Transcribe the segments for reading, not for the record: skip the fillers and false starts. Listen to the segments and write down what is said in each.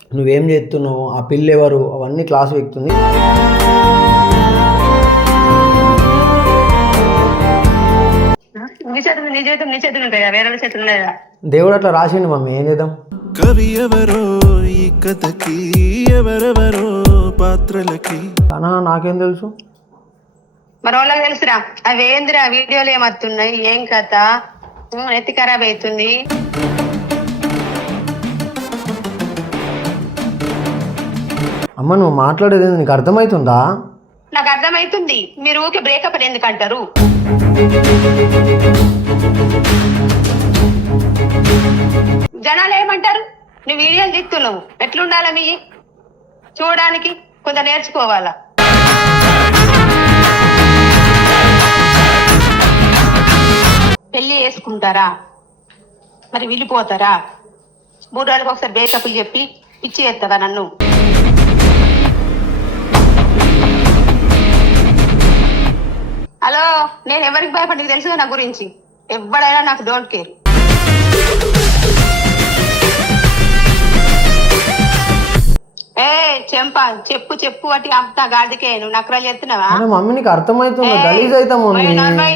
నువ్వేం చేస్తున్నావు, ఆ పిల్ల ఎవరు, అవన్నీ క్లాస్ వ్యక్తుంది. దేవుడు అట్లా రాసిండు మమ్మీ, ఏం చేద్దాం. కవి ఎవరో ఈ కథకి, ఎవరెవరో పాత్రలకి అనా నాకేం తెలుసు. మరి వాళ్ళకి తెలుసురా. అవేందిరా వీడియోలు ఏమత్తున్నాయి, ఏం కథ, నెత్తి ఖరాబ్ అవుతుంది. అమ్మ నువ్వు మాట్లాడేది నీకు అర్థమవుతుందా? నాకు అర్థమవుతుంది. మీరు ఊకే బ్రేకప్ అని ఎందుకు అంటారు? జనాలు ఏమంటారు? నువ్వు వీడియోలు తీస్తున్నావు, ఎట్లుండాలా మీ చూడడానికి కొంత నేర్చుకోవాలా. పెళ్లి చేసుకుంటారా, మరి వెళ్ళిపోతారా? 3 రోజులకు ఒకసారి బ్రేకప్లు చెప్పి పిచ్చి చేస్తావా నన్ను? హలో, నేను ఎవరికి భయపడి తెలుసు నా గురించి. ఎవడైనా నాకు డోంట్ కేర్. ఏ చెంపా చెప్పు చెప్పు అట్టి అంతా గాడికే. నువ్వు నకరాలు చెప్తున్నావా? మమ్మీ నీకు అర్థమవుతుందా? గలీజ్ అవుతాం మమ్మీ.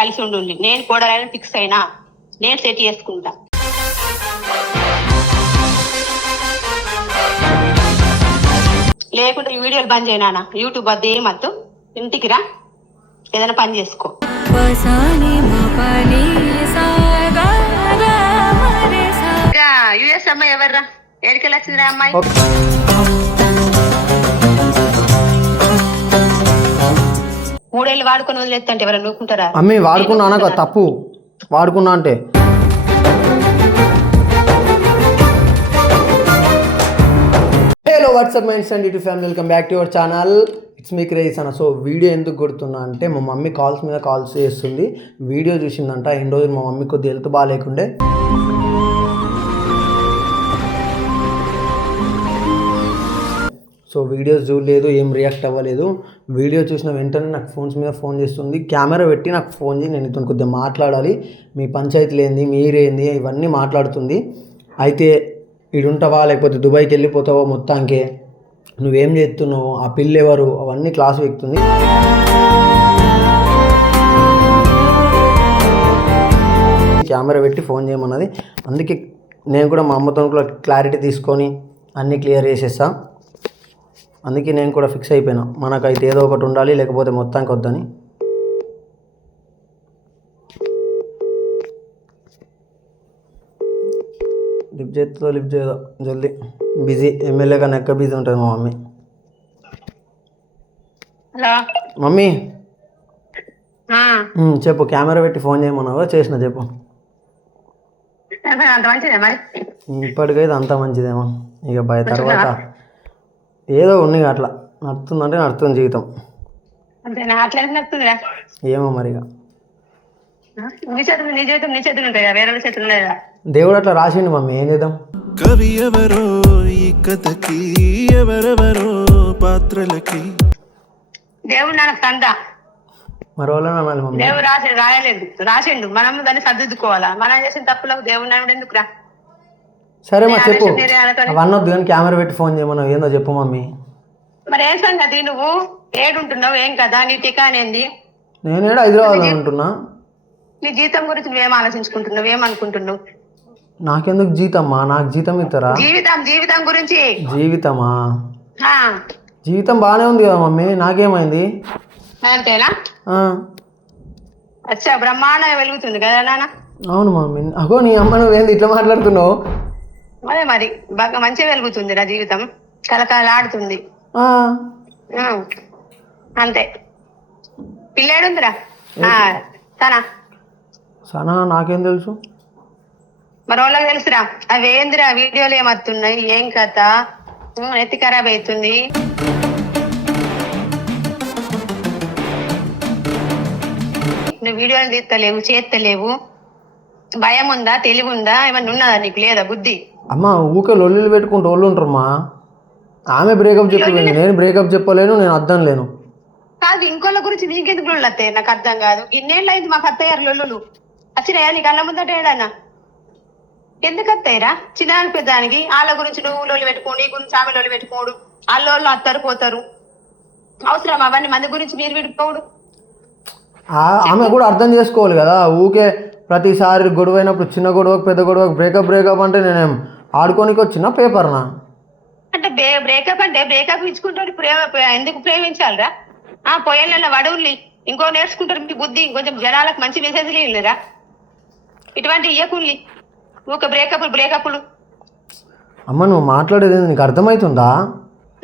కలిసి ఉండు. నేను కోడలని ఫిక్స్ అయినా, నేను సెట్ చేసుకుంటా. లేకుంటే ఈ వీడియోలు బంద్ చేయనా? యూట్యూబ్ వద్ద ఏమద్దు, ఇంటికి రా, ఏదైనా పని చేసుకో. యుఎస్ అమ్మాయి ఎవర్రా? ఏడికెళ్ళి వచ్చిందిరా అమ్మాయి? 3 ఏళ్ళు వాడుకొని వదిలేస్తే ఎవరైనా నూకుంటారా? అమ్మి వాడుకున్నా నాకు తప్పు, వాడుకున్నా అంటే. Hello WhatsApp my friend YouTube family, welcome back to your channel. It's me craze అన్న. సో వీడియో ఎందుకు కొడుతున్నా అంటే మా మమ్మీ కాల్స్ మీద కాల్స్ చేస్తుంది. వీడియో చూసిందంట. ఇన్ని రోజులు మా మమ్మీ కొద్దిగా హెల్త్ బాగాలేకుండే. సో వీడియోస్ చూడలేదు, ఏం రియాక్ట్ అవ్వలేదు. వీడియో చూసిన వెంటనే నాకు ఫోన్స్ మీద ఫోన్ చేస్తుంది. కెమెరా పెట్టి నాకు ఫోన్ చేసి నేను ఇతను కొద్దిగా మాట్లాడాలి, మీ పంచాయతీలు ఏంది, మీరేంది, ఇవన్నీ మాట్లాడుతుంది. అయితే ఇడుంటావా లేకపోతే దుబాయ్కి వెళ్ళిపోతావో, మొత్తానికే నువ్వేం చేస్తున్నావు, ఆ పిల్ల ఎవరు, అవన్నీ క్లాస్ వ్యక్తుంది. కెమెరా పెట్టి ఫోన్ చేయమన్నది. అందుకే నేను కూడా మా అమ్మతో కూడా క్లారిటీ తీసుకొని అన్నీ క్లియర్ చేసేస్తా. అందుకే నేను కూడా ఫిక్స్ అయిపోయినా, మనకైతే ఏదో ఒకటి ఉండాలి, లేకపోతే మొత్తానికి వద్దని. లిఫ్ట్ చేయదో జల్దీ. బిజీ, ఎమ్మెల్యే కన్నా ఎక్క బిజీ ఉంటుంది మా మమ్మీ. హలో మమ్మీ చెప్పు. కెమెరా పెట్టి ఫోన్ చేయమన్నావా? చేసిన చెప్పు. ఇప్పటికైతే అంత మంచిదేమో. ఇక బయ తర్వాత ఏదో ఉన్నాయి అట్లా నడుతుందంటే నడుతుంది జీవితం. ఏమో మరి దేవుడు అట్లా రాసిండు మమ్మీ, ఏం చేద్దాం. కవి ఎవరో ఈ కథకి, ఎవరెవరో పాత్రలకి దేవుడు నాకు తందా మరి వాళ్ళని అనాలి మమ్మీ. దేవుడు రాయలేదు, రాసిండు. మనం దాన్ని సర్దిద్దుకోవాలా. మనం చేసిన తప్పులకు దేవుడు నాడు ఎందుకు రా? సరే మా చెప్పు. అవన్నీ వద్దు కానీ కెమెరా పెట్టి ఫోన్ చేయమన్నావు, ఏందో చెప్పు మమ్మీ. మరి ఏం సంగతి? నువ్వు ఏడుంటున్నావు, ఏం కదా నీ టికానేంది? నేను ఏడు హైదరాబాద్ ఉంటున్నా. నీ జీతం గురించి నువ్వేం ఆలోచించుకుంటున్నావు, ఏమనుకుంటున్నావు? నాకెందుకు జీతమ్మా? నాకు జీతం ఇస్తారా? జీవితం గురించి. జీవితమా? జీవితం బాగానే ఉంది కదా మమ్మీ, నాకేమైంది? అంతేనా? అచ్చా, బ్రహ్మాండంగా వెలుగుతుంది కదా నాన్న. అవును మమ్మీ. అగో నీ అమ్మ, నువ్వేంది ఇట్లా మాట్లాడుతున్నావు? అదే మరి, బాగా మంచిగా వెలుగుతుంది నా జీవితం, కలకలాడుతుంది. అంతే. పిల్లాడుందిరా సనా, నాకేం తెలుసు. మరి వాళ్ళకి తెలుసురా. అవేందిరా వీడియోలు ఏమత్తున్నాయి, ఏం కథ, నెత్తి ఖరాబ్ అవుతుంది. నువ్వు వీడియోలు తీస్తలేవు, చేస్తలేవు. భయం ఉందా, తెలివి ఉందా, ఏమన్నా ఉన్నదా నీకు? లేదా బుద్ధి? అమ్మ ఊకే లొల్లిలు పెట్టుకుంటూ వాళ్ళు ఉంటారమ్మా. ఆమె బ్రేకప్ చెప్పింది, నేను బ్రేకప్ చెప్పలేను, నేను అర్థం లేను. కాదు, ఇంకోళ్ళ గురించి నీకెందుకు లొల్లు అత్తయ్య? నాకు అర్థం కాదు. ఇన్నేళ్ళు అయింది మాకు అత్తయ్యారు లొల్లులు. వచ్చినాయా నీ కళ్ళ ముందట ఏడన్నా? ఎందుకు వస్తాయిరా? చిన్నదానికి పెద్దదానికి వాళ్ళ గురించి నువ్వు లోళ్ళు పెట్టుకోడు, నీ గురించి ఆమె లోళ్ళు పెట్టుకోడు, వాళ్ళోళ్ళు అత్తరు పోతారు. అవసరం అవన్నీ మంది గురించి మీరు పెట్టుకోడు? ఆమె కూడా అర్థం చేసుకోవాలి కదా. ఊకే ప్రతిసారి గొడవ అయినప్పుడు చిన్న గొడవకు పెద్ద గొడవకు బ్రేకప్ అంటే నేనేం ఆడుకోనికి వచ్చిన పేపర్నా? అంటే బ్రేకప్ అంటే బ్రేకప్ ఇచ్చుకుంటాడు. ఎందుకు ప్రేమించాలిరా? పోయేళ్ళ వడవుల్ని ఇంకో నేర్చుకుంటారు. మీ బుద్ధి కొంచెం జనాలకు మంచి మెసేజ్లు ఇల్లరా? ఇటువంటి ఇయ్యకుల్ని ఊక బ్రేకప్లు. అమ్మ నువ్వు మాట్లాడేది నీకు అర్థమవుతుందా?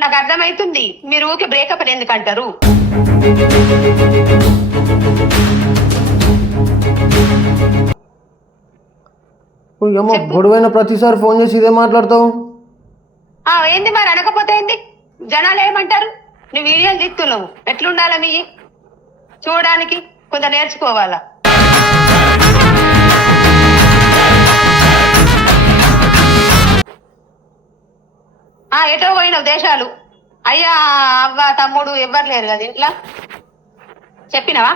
నాకు అర్థమవుతుంది. మీరు ఊకే బ్రేకప్ అని ఎందుకు అంటారు? గొడవైన ప్రతిసారి ఫోన్ చేసి ఇదే మాట్లాడతావు? ఏంది మరి అనకపోతే ఏంది? జనాలు ఏమంటారు? నువ్వు వీడియోలు తీస్తున్నావు, ఎట్లుండాలా మీ చూడడానికి? కొంత నేర్చుకోవాలా. ఎటో పోయినావు దేశాలు? అయ్యా అవ్వ తమ్ముడు ఎవ్వరు లేరు కదా ఇంట్లో? చెప్పినవా?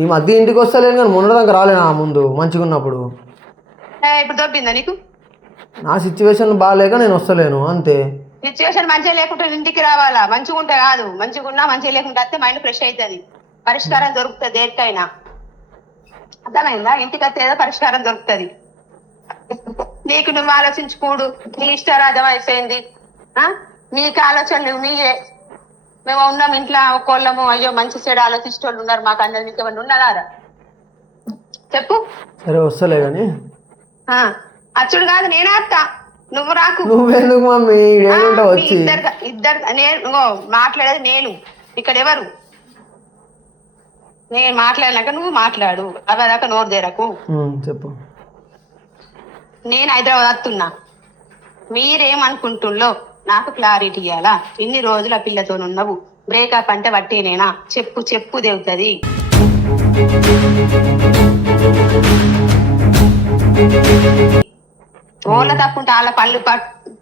ఈ మధ్య ఇంటికి వస్తలేను కానీ మొన్న దాకా రాలేనా ముందు మంచిగా ఉన్నప్పుడు? ఇప్పుడు దొబ్బిందా నీకు? నా సిచ్యువేషన్ బాగాలేక నేను వస్తలేను అంతే. సిచ్యువేషన్ మంచిగా లేకుంటే ఇంటికి రావాలా? మంచిగా ఉంటే కాదు, మంచిగా ఉన్నా మంచిగా లేకుంటే వస్తే మైండ్ ఫ్రెష్ అవుతుంది, పరిష్కారం దొరుకుతుంది దేనికైనా. అర్థమైందా? ఇంటికి వస్తే ఏదో పరిష్కారం దొరుకుతుంది. నీకు నువ్వు ఆలోచించుకోడు, నీ ఇష్టారాధం అయిపోయింది. నీకు ఆలోచనలు నీయే. మేము ఉన్నాం ఇంట్లో ఒక్కోళ్ళము, అయ్యో మంచి చెడు ఆలోచించేటోళ్ళు ఉన్నారు మాకు అందరు. నీకు ఏమన్నా ఉన్నారా చెప్పు? సరే వస్తలే కానీ అచ్చుడు కాదు, నేనే వస్తా, నువ్వు రాకు. నువ్వెందుకు మమ్మీ? ఇద్దరు నేను మాట్లాడేది నేను. ఇక్కడ ఎవరు? నేను మాట్లాడినాక నువ్వు మాట్లాడు. అవేదాకా నోరు దేరకు. చెప్పు. నేను హైదరాబాద్ వస్తున్నా, మీరేమనుకుంటుల్లో నాకు క్లారిటీ ఇవ్వాలా. ఇన్ని రోజులు ఆ పిల్లతో ఉన్నావు, బ్రేకప్ అంటే వట్టేనేనా? చెప్పు దేవుతుంది. ఓళ్ళ తప్పుంటే వాళ్ళ పళ్ళు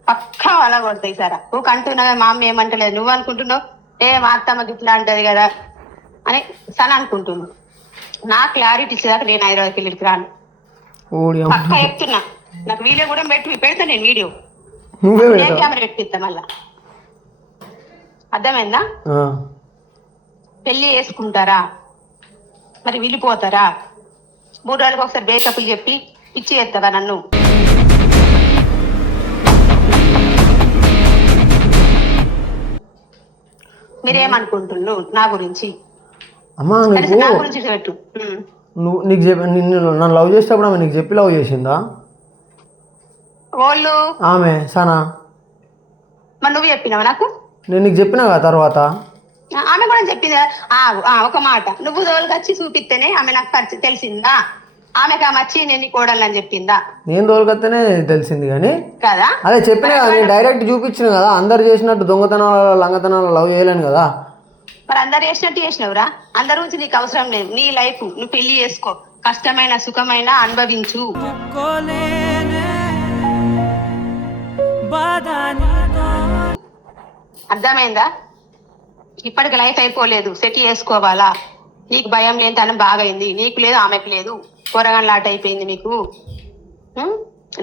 పక్కా వాళ్ళ కొడతాయి. సరే నువ్వు అంటున్నావే మా అమ్మ ఏమంటలేదు, నువ్వు అనుకుంటున్నావు మా అత్తమ్మకి ఇట్లా అంటది కదా అని సన అనుకుంటున్నావు. నా క్లారిటీ ఇచ్చేదాకా నేను హైదరాబాద్కి వెళ్ళి రాను. పక్కా చెప్తున్నా. నాకు వీడియో కూడా పెడతా నేను. వీడియో కెమెరా పెట్టిస్తా మళ్ళా. అర్థమైందా? పెళ్లి చేసుకుంటారా మరి వెళ్ళిపోతారా? 3 రోజులకు ఒకసారి బ్రేకప్లు చెప్పి పిచ్చి చేస్తావా నన్ను? మీరేమనుకుంటున్నావు నా గురించి? నా గురించి పెట్టు. నన్ను లవ్ చేసేటప్పుడు ఆమె నీకు చెప్పి లవ్ చేసిందా? వాళ్ళు ఆమె సనా. మరి నువ్వు చెప్పినావా నాకు? నేను నీకు చెప్పినా కదా తర్వాత. ఆమె కూడా చెప్పింది. ఒక మాట, నువ్వు దోలుకొచ్చి చూపిస్తేనే ఆమె నాకు తెలిసిందా? ఆమెకు ఆమె వచ్చి నేను కోడలని చెప్పిందా? నేను దోలుకొస్తేనే తెలిసింది కానీ కదా. అదే చెప్పిన కదా, నేను డైరెక్ట్ చూపించిన కదా. అందరు చేసినట్టు దొంగతనాల లంగతనాల లవ్ చేయలేను కదా. మరి అందరు చేసినట్టు చేసినవురా? అందరి గురించి నీకు అవసరం లేదు. నీ లైఫ్ నువ్వు పెళ్లి చేసుకో, కష్టమైన సుఖమైన అనుభవించు. అర్థమైందా? ఇప్పటికి లైఫ్ అయిపోలేదు, సెట్ చేసుకోవాలా. నీకు భయం లేని తనం బాగైంది, నీకు లేదు ఆమెకు లేదు, కూరగాయలాట అయిపోయింది మీకు.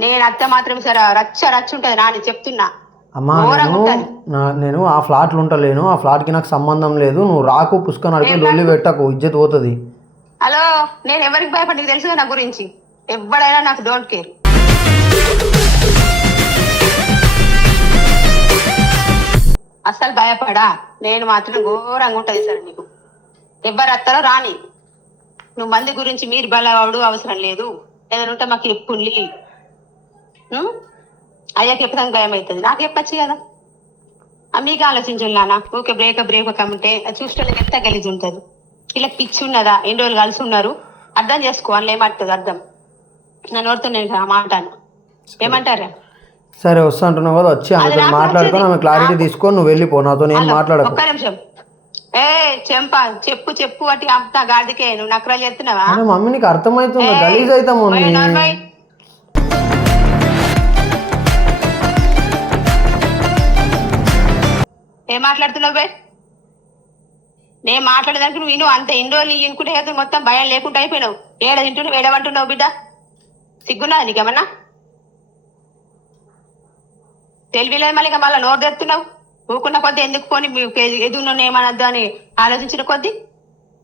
నేను అత్త మాత్రం సరే రచ్చ ఉంటది నాని చెప్తున్నా. అమ్మా నేను ఆ ఫ్లాట్లు ఉంటలేను, ఆ ఫ్లాట్ కి నాకు సంబంధం లేదు. నువ్వు రాకు, పుష్కం నడిపి లొల్లి పెట్టకు, ఇజ్జత్ పోతుంది. హలో, నేను ఎవరికి భయపడి నీకు తెలుసు నా గురించి. ఎవడైనా నాకు డోంట్ కేర్. అస్సలు భయపడా. నేను మాత్రం ఘోరంగా ఉంటది సరే నీకు. ఎవరు అత్తారో రాని, నువ్వు మంది గురించి మీరు బలవాడు అవసరం లేదు. ఏదైనా ఉంటే మాకు ఎప్పుండి అయ్యాకి ఎప్పుదానికి భయం అవుతుంది. నాకు చెప్పచ్చు కదా. మీకు ఆలోచించాలి నాన్న. ఊకే బ్రేకప్ అంటే చూస్తే ఎంత గలీజ్ ఉంటుంది. ఇలా పిచ్చి ఉన్నదా? ఎన్ని రోజులు కలిసి ఉన్నారు, అర్థం చేసుకో. అందులో ఏమంటుంది అర్థం? నన్ను ఎవరితో నేను ఆ మాట ఏమంటారా? సరే వస్తా అంటున్నావు కదా, వచ్చి ఆమెతో మాట్లాడుకొని ఆమె క్లారిటీ తీసుకొని నువ్వు వెళ్ళిపో, నాతో నేను మాట్లాడకు. ఒక్క నిమిషం. చెప్పు అట్టి అంతా గాడికే నువ్వు నక్కరాలు చెప్తున్నావా? మమ్మీ నీకు అర్థమవుతుందా? గలీజ్ అవుతా మమ్మీ. ఏం మాట్లాడుతున్నావు బే? నేను మాట్లాడేదానికి నువ్వు విను అంతే. ఇన్ని రోజులు ఇనుకుంటే కదా మొత్తం భయం లేకుండా అయిపోయినావు. ఏడ తింటున్నావు ఏడవంటున్నావు బిడ్డ, సిగ్గున్నది నీకేమన్నా? తెలివిలేదు మళ్ళీ మళ్ళీ నోరు తెస్తున్నావు. ఊకున్న కొద్ది ఎందుకు పోని ఎదుగున్న ఏమనద్దు అని ఆలోచించిన కొద్ది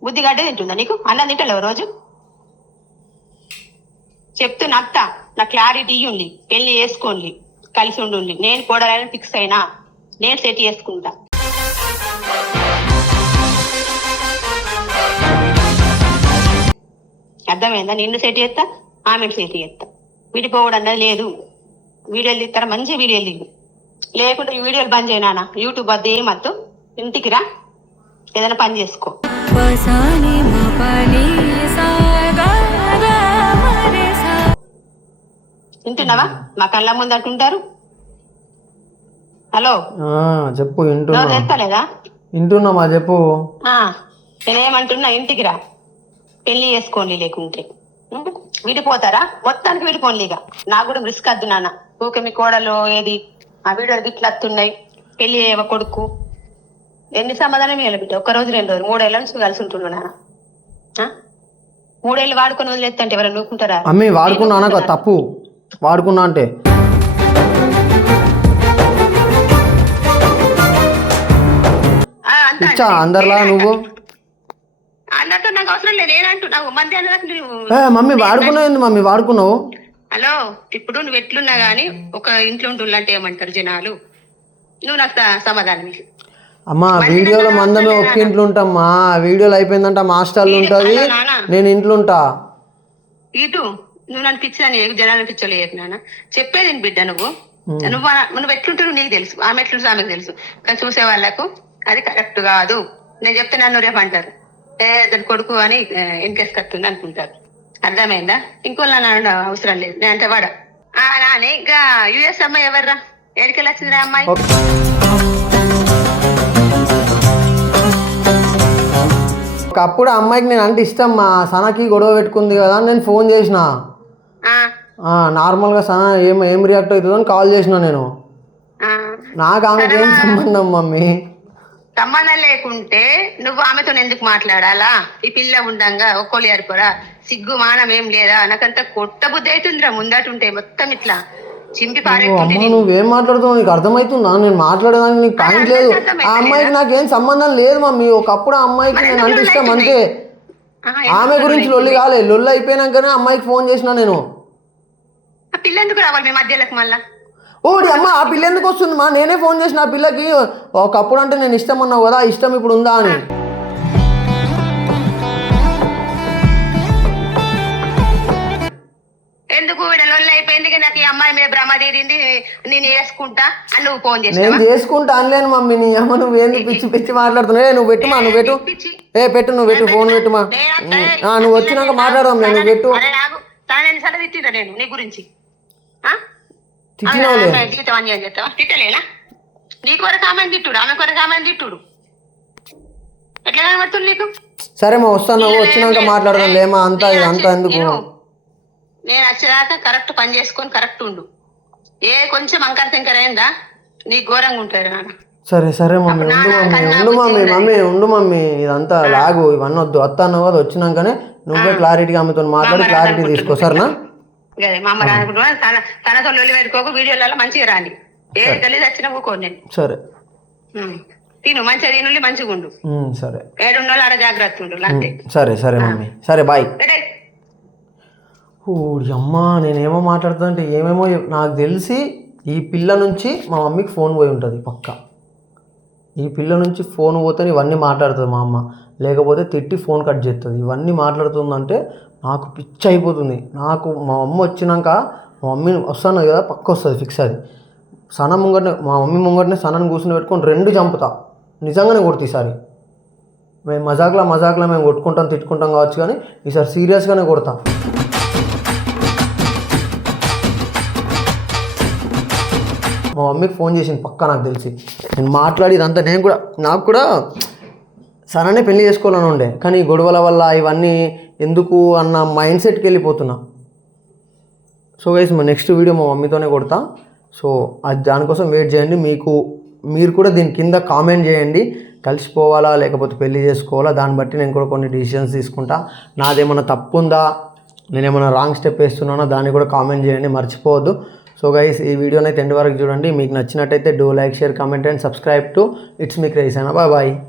బుద్ధి గడ్డే తింటుందా నీకు? అన్నం తింటలేవు రోజు? చెప్తున్నా అత్త, నా క్లారిటీ ఇయ్యండి, పెళ్లి చేసుకోండి, కలిసి ఉండి. నేను కోడలని ఫిక్స్ అయినా, నేను సెట్ చేసుకుంటా. అర్థమైందా? నిన్ను సెట్ చేస్తా, ఆమెను సెట్ చేస్తా. విడిపోవడం అన్నది లేదు. వీడియోలు తీస్తారా? మంచి వీడియోలు తీరు. లేకుంటే ఈ వీడియోలు బంద్ చేయనా? యూట్యూబ్ అదే మత్తు. ఇంటికి రా, ఏదైనా పని చేసుకో. వింటున్నావా? మా కళ్ళ ముందు అంటుంటారు. హలో చెప్పు, వింటున్నా. తెస్తలేదా? వింటున్నామా, చెప్పు. నేనేమంటున్నా, ఇంటికి రా, పెళ్లి చేసుకోండి. లేకుంటే విడిపోతారా? మొత్తానికి విడిపోండి. ఇక నాకు కూడా రిస్క్ వద్దు నాన్న. ఊకే మీ కోడలు ఏది ఆ వీడియోలు గిట్ల వస్తున్నాయి, పెళ్లి అయ్యవ కొడుకు. ఎన్ని సమాధానం ఇవ్వాలి బిడ్డ? 1 రోజు 2 రోజులు 3 ఏళ్ళ నుంచి కలిసి ఉంటున్నావు నాన్న. 3 ఏళ్ళు వాడుకొని వదిలేస్తే ఎవరైనా నూకుంటారా? అమ్మి వాడుకున్నా తప్పు, వాడుకున్నా అంటే ఇచ్చా అందరిలా నువ్వు అందరితో నాకు అవసరం లేదు. నేనంటున్నావు మమ్మీ వాడుకున్నావు. మమ్మీ వాడుకున్నావు. హలో, ఇప్పుడు నువ్వు ఎట్లున్నా గానీ ఒక ఇంట్లో ఉంటుందంటే ఏమంటారు జనాలు? నువ్వు నాకు సమాధానం. అమ్మా వీడియోలో మందమే ఒక్క ఇంట్లో ఉంటామ్మా. వీడియోలు అయిపోయిందంట మా హాస్టల్లో ఉంటుంది, నేను ఇంట్లో ఉంటా. ఇటు నువ్వు నన్ను పిచ్చని జనాలు పిచ్చలేదు నాన్న. చెప్పేది బిడ్డ, నువ్వు నువ్వు ఎట్లుంటావు నీకు తెలుసు, ఆమె ఎట్లుంటుంది ఆమెకు తెలుసు. కానీ చూసే వాళ్ళకు అది కరెక్ట్ కాదు. నేను చెప్తే నన్ను రేపు అంటారు, దాని కొడుకు అని ఎన్కేస్ కట్టుంది అనుకుంటారు. అర్థమైందా? ఇంకోళ్ళ నాన్న అవసరం లేదు. నేను అంటే వాడా నాని. ఇంకా యుఎస్ అమ్మాయి ఎవర్రా? ఎక్కడికెళ్ళి వచ్చిందిరా అమ్మాయి? ఒకప్పుడు అమ్మాయికి నేను అంటే ఇష్టం. మా సనకి గొడవ పెట్టుకుంది కదా అని నేను ఫోన్ చేసిన. నార్మల్గా సన ఏం రియాక్ట్ అవుతుందో అని కాల్ చేసిన నేను. నాకు ఆమెకి ఏం సంబంధం మమ్మీ? సంబంధం లేకుంటే నువ్వు ఆమెతో ఎందుకు మాట్లాడాలా? ఈ పిల్ల ఉండంగా ఒక్కోళ్ళు ఏర్పరా? సిగ్గు మానం ఏం లేదా? నాకంతా కొట్ట బుద్ధి అవుతుందిరా ముందటుంటే మొత్తం ఇట్లా చింపి పారేస్తుంది. నువ్వేం మాట్లాడుతున్నావు? నీకు అర్థమవుతుందా? నేను మాట్లాడేదానికి నీకు పాయింట్ లేదు. ఆ అమ్మాయికి నాకేం సంబంధం లేదు మమ్మీ. ఒకప్పుడు ఆ అమ్మాయికి నేను అంటే ఇష్టం అంతే. ఆమె గురించి లొల్లి కాలే. లొల్లి అయిపోయినాకనే అమ్మాయికి ఫోన్ చేసిన నేను. ఆ పిల్ల ఎందుకు రావాలి మీ మధ్యలోకి మళ్ళా? ఓడి అమ్మ, ఆ పిల్ల ఎందుకు వస్తుంది మా? నేనే ఫోన్ చేసిన ఆ పిల్లకి. ఒకప్పుడు అంటే నేను ఇష్టం అన్నావు కదా, ఇష్టం ఇప్పుడు ఉందా అని. ఎందుకు లొల్లి అయిపోయింది, నాకు ఈ అమ్మాయి మీద భ్రమ తీరింది, నేను చేసుకుంటా అని నువ్వు ఫోన్ చేసి? నేను చేసుకుంటా అనలేను మమ్మీ. నీ అమ్మ నువ్వేంది పిచ్చి పిచ్చి మాట్లాడుతున్నావు? నువ్వు పెట్టుమా, నువ్వు పెట్టు. పెట్టు, నువ్వు పెట్టు, ఫోన్ పెట్టుమా. నువ్వు వచ్చినాక మాట్లాడదాం. నువ్వు పెట్టు. తిట్టిరా నేను నీ గురించి? తిట్టినావులే. తిట్టలేనా? నీ కొరకు ఆమెను తిట్టుడు, ఆమె కొరకు ఆమెను తిట్టుడు. ఎట్లా కనబడుతుంది నీకు? సరే మా వస్తాను, వచ్చినాక మాట్లాడదాం లేమా. అంతా ఇదంతా ఎందుకు? నేను వచ్చేదాకా కరెక్ట్ పని చేసుకొని కరెక్ట్ ఉండు. కొంచెం అంకర తింకర అయిందా నీ ఘోరంగా ఉంటాడు నాన్న. సరే సరే మమ్మీ, ఉండు మమ్మీ. ఇదంతా లాగు, ఇవన్నీ వద్దు. వస్తాను కదా, వచ్చినాకనే నువ్వే క్లారిటీగా ఆమెతో మాట్లాడి క్లారిటీ తీసుకో. సరేనా? మా అమ్మ అనుకుంటున్నా తనతో లొల్లి పెట్టుకోకు. వీడియోలలో మంచిగా రాండి. ఏ గలీజ్ వచ్చినా ఊకోండి నేను. సరే తిను మంచిగా తిను, మంచిగా ఉండు. సరే. 7 ఉన్నోళ్ళు ఆడ జాగ్రత్త ఉండు అంతే. సరే సరే మమ్మీ, సరే బాయ్. ఓడి అమ్మ, నేనేమో మాట్లాడుతా అంటే ఏమేమో. నాకు తెలిసి ఈ పిల్ల నుంచి మా మమ్మీకి ఫోన్ పోయి ఉంటుంది పక్క. ఈ పిల్ల నుంచి ఫోన్ పోతే ఇవన్నీ మాట్లాడుతుంది మా అమ్మ. లేకపోతే తిట్టి ఫోన్ కట్ చేస్తుంది. ఇవన్నీ మాట్లాడుతుందంటే నాకు పిచ్చి అయిపోతుంది. నాకు మా అమ్మ వచ్చినాక, మా మమ్మీ వస్తాను కదా పక్క వస్తుంది ఫిక్స్. అది సన ముంగటనే, మా మమ్మీ ముంగటనే సనని కూర్చుని పెట్టుకొని 2 చంపుతా. నిజంగానే కొడుతా ఈసారి. మేము మజాక్లా మేము కొట్టుకుంటాం తిట్టుకుంటాం కావచ్చు, కానీ ఈసారి సీరియస్గానే కొడతా. మా మమ్మీకి ఫోన్ చేసింది పక్కా నాకు తెలిసి. నేను మాట్లాడి ఇదంతా నాకు కూడా సననే పెళ్లి చేసుకోవాలని ఉండే, కానీ గొడవల వల్ల ఇవన్నీ ఎందుకు అన్న మైండ్ సెట్కి వెళ్ళిపోతున్నా. సో గైస్, మా నెక్స్ట్ వీడియో మా మమ్మీతోనే కొడతా. సో అది దానికోసం వెయిట్ చేయండి. మీరు కూడా దీని కింద కామెంట్ చేయండి. కలిసిపోవాలా లేకపోతే పెళ్లి చేసుకోవాలా, దాన్ని బట్టి నేను కూడా కొన్ని డిసిషన్స్ తీసుకుంటా. నాదేమన్నా తప్పు ఉందా, నేనేమన్నా రాంగ్ స్టెప్ వేస్తున్నానో దాన్ని కూడా కామెంట్ చేయండి, మర్చిపోవద్దు. సో గైస్, ఈ వీడియోని అయితే ఎండ్ వరకు చూడండి. మీకు నచ్చినట్టయితే do like, share, comment and subscribe to it's me crazy. Bye bye.